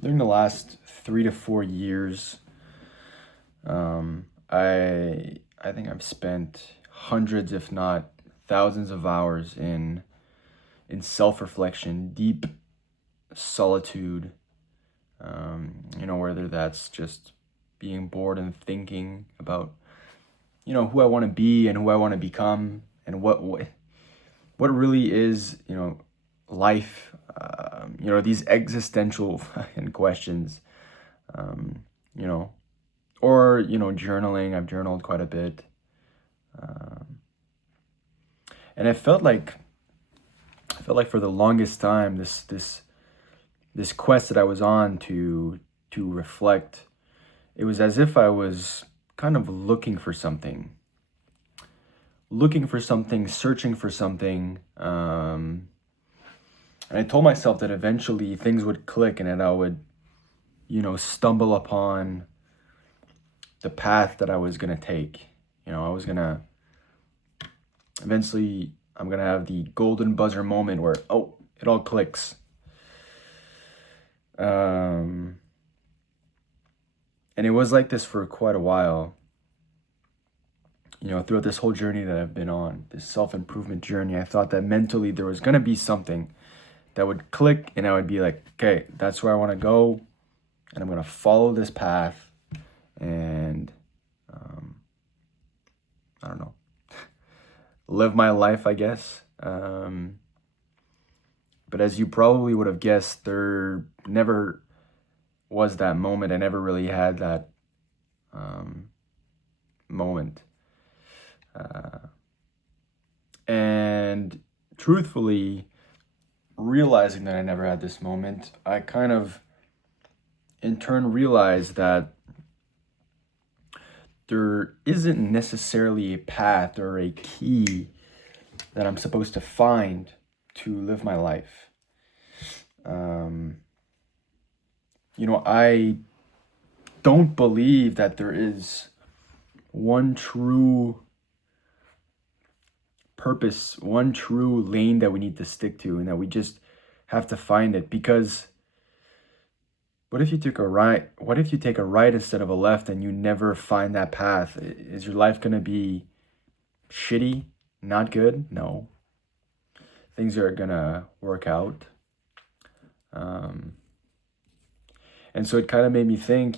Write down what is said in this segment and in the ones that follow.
During the last 3 to 4 years, I think I've spent hundreds, if not thousands, of hours in self-reflection, deep solitude. Whether that's just being bored and thinking about who I want to be and who I want to become, and what really is life. These existential fucking questions. Um, you know, or journaling. I've journaled quite a bit, um, and I felt like for the longest time this quest that I was on to reflect. It was as if I was kind of looking for something, searching for something. And I told myself that eventually things would click and that I would, stumble upon the path that I was going to take. I was going to eventually, I'm going to have the golden buzzer moment where, oh, it all clicks. And it was like this for quite a while. Throughout this whole journey that I've been on, this self-improvement journey, I thought that mentally there was going to be something that would click and I would be like, okay, that's where I want to go. And I'm going to follow this path. And I don't know, live my life, I guess. But as you probably would have guessed, there never was that moment. I never really had that moment. And truthfully, realizing that I never had this moment, I kind of in turn realized that there isn't necessarily a path or a key that I'm supposed to find to live my life. I don't believe that there is one true purpose, one true lane that we need to stick to, and that we just have to find it. Because what if you take a right? What if you take a right instead of a left and you never find that path? Is your life gonna be shitty? Not good? No. Things are gonna work out. And so it kind of made me think,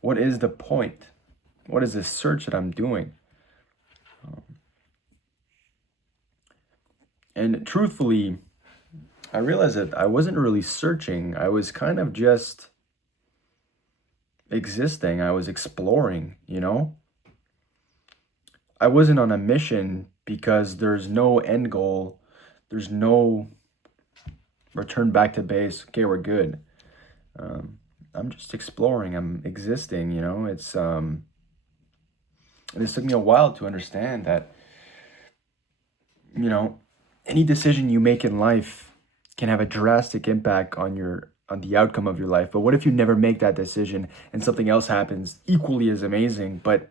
what is the point? What is this search that I'm doing? And truthfully, I realized that I wasn't really searching. I was kind of just existing. I was exploring, I wasn't on a mission because there's no end goal. There's no return back to base. Okay, we're good. I'm just exploring. I'm existing, It's this took me a while to understand that, any decision you make in life can have a drastic impact on the outcome of your life. But what if you never make that decision and something else happens equally as amazing? But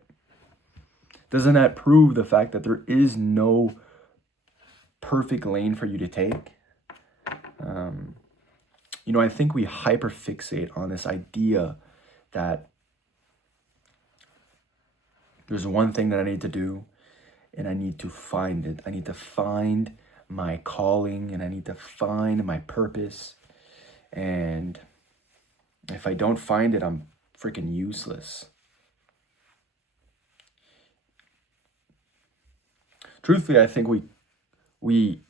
doesn't that prove the fact that there is no perfect lane for you to take? I think we hyperfixate on this idea that there's one thing that I need to do and I need to find it. I need to find my calling and I need to find my purpose. And if I don't find it, I'm freaking useless. Truthfully, I think we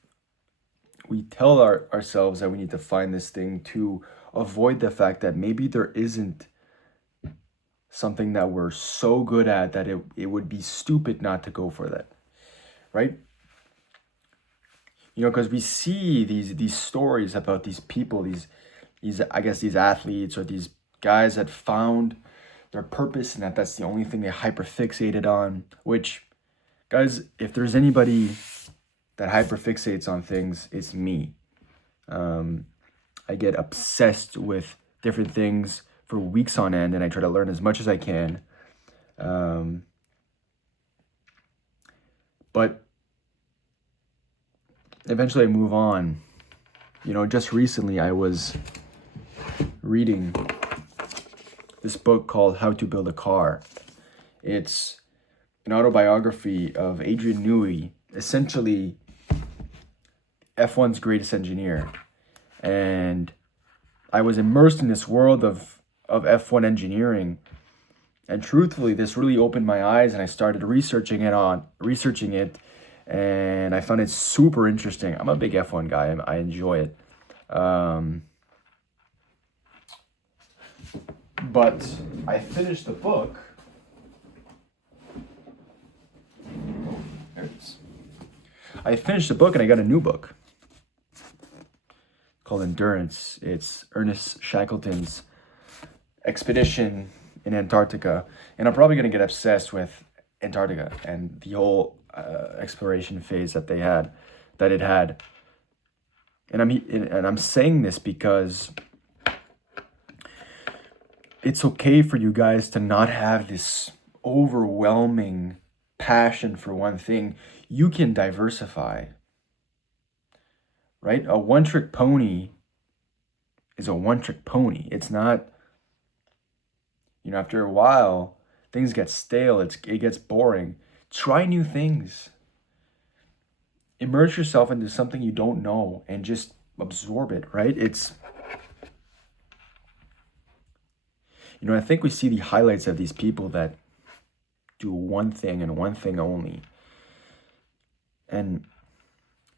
tell ourselves that we need to find this thing to avoid the fact that maybe there isn't something that we're so good at that it would be stupid not to go for that, right? Because we see these stories about these people, these I guess these athletes or these guys that found their purpose and that's the only thing they hyperfixated on. Which, guys, if there's anybody that hyperfixates on things, it's me. I get obsessed with different things for weeks on end, and I try to learn as much as I can. But eventually I move on. You know, just recently I was reading this book called How to Build a Car. It's an autobiography of Adrian Newey, essentially F1's greatest engineer. And I was immersed in this world of F1 engineering. And truthfully, this really opened my eyes, and I started researching it, and I found it super interesting. I'm a big F1 guy. I enjoy it. But I finished the book. Oh, there it is. I finished the book and I got a new book called Endurance. It's Ernest Shackleton's expedition in Antarctica. And I'm probably going to get obsessed with Antarctica and the whole exploration phase that it had. And I'm saying this because it's okay for you guys to not have this overwhelming passion for one thing. You can diversify, right? A one-trick pony is a one-trick pony. It's not, after a while, things get stale. It gets boring. Try new things. Immerse yourself into something you don't know and just absorb it, right? I think we see the highlights of these people that do one thing and one thing only. And,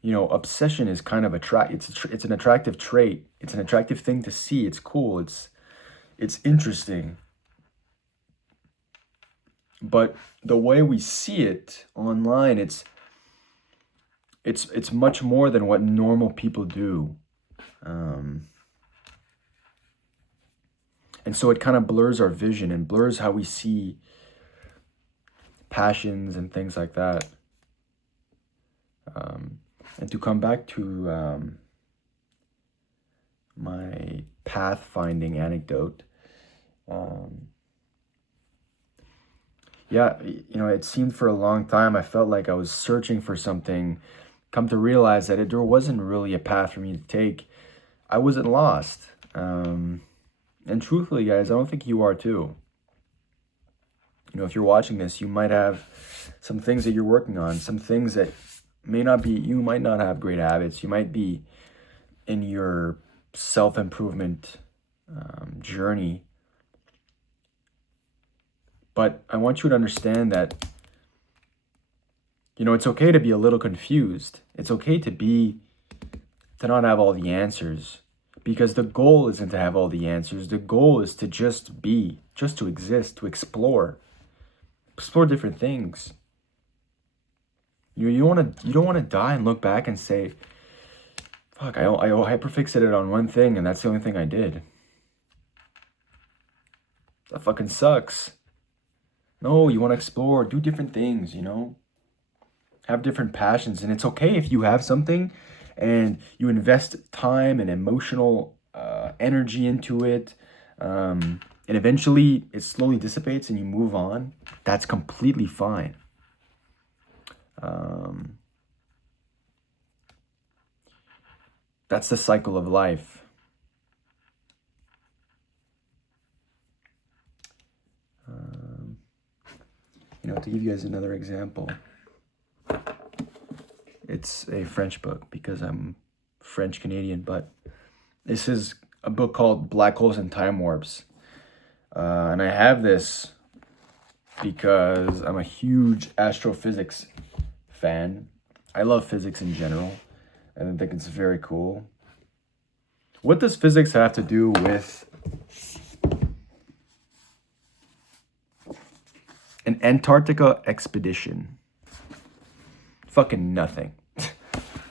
obsession is kind of it's an attractive trait. It's an attractive thing to see. It's cool. It's interesting. But the way we see it online, it's much more than what normal people do. And so it kind of blurs our vision and blurs how we see passions and things like that. And to come back to my pathfinding anecdote, it seemed for a long time, I felt like I was searching for something, come to realize that there wasn't really a path for me to take. I wasn't lost. And truthfully, guys, I don't think you are too. If you're watching this, you might have some things that you're working on, some things that you might not have great habits. You might be in your self-improvement journey. But I want you to understand that, it's okay to be a little confused. It's okay to not have all the answers. Because the goal isn't to have all the answers. The goal is to just be, just to exist, to explore different things. You don't want to die and look back and say, "Fuck, I hyperfixated on one thing, and that's the only thing I did. That fucking sucks." No, you want to explore, do different things. Have different passions, and it's okay if you have something and you invest time and emotional energy into it, and eventually it slowly dissipates and you move on. That's completely fine. That's the cycle of life. To give you guys another example, it's a French book because I'm French Canadian, but this is a book called Black Holes and Time Warps. And I have this because I'm a huge astrophysics fan. I love physics in general. I think it's very cool. What does physics have to do with an Antarctica expedition? Fucking nothing.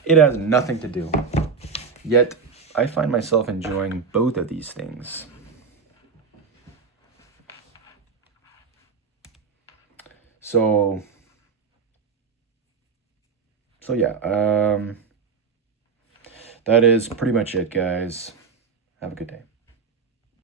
It has nothing to do. Yet, I find myself enjoying both of these things. So yeah, that is pretty much it, guys. Have a good day.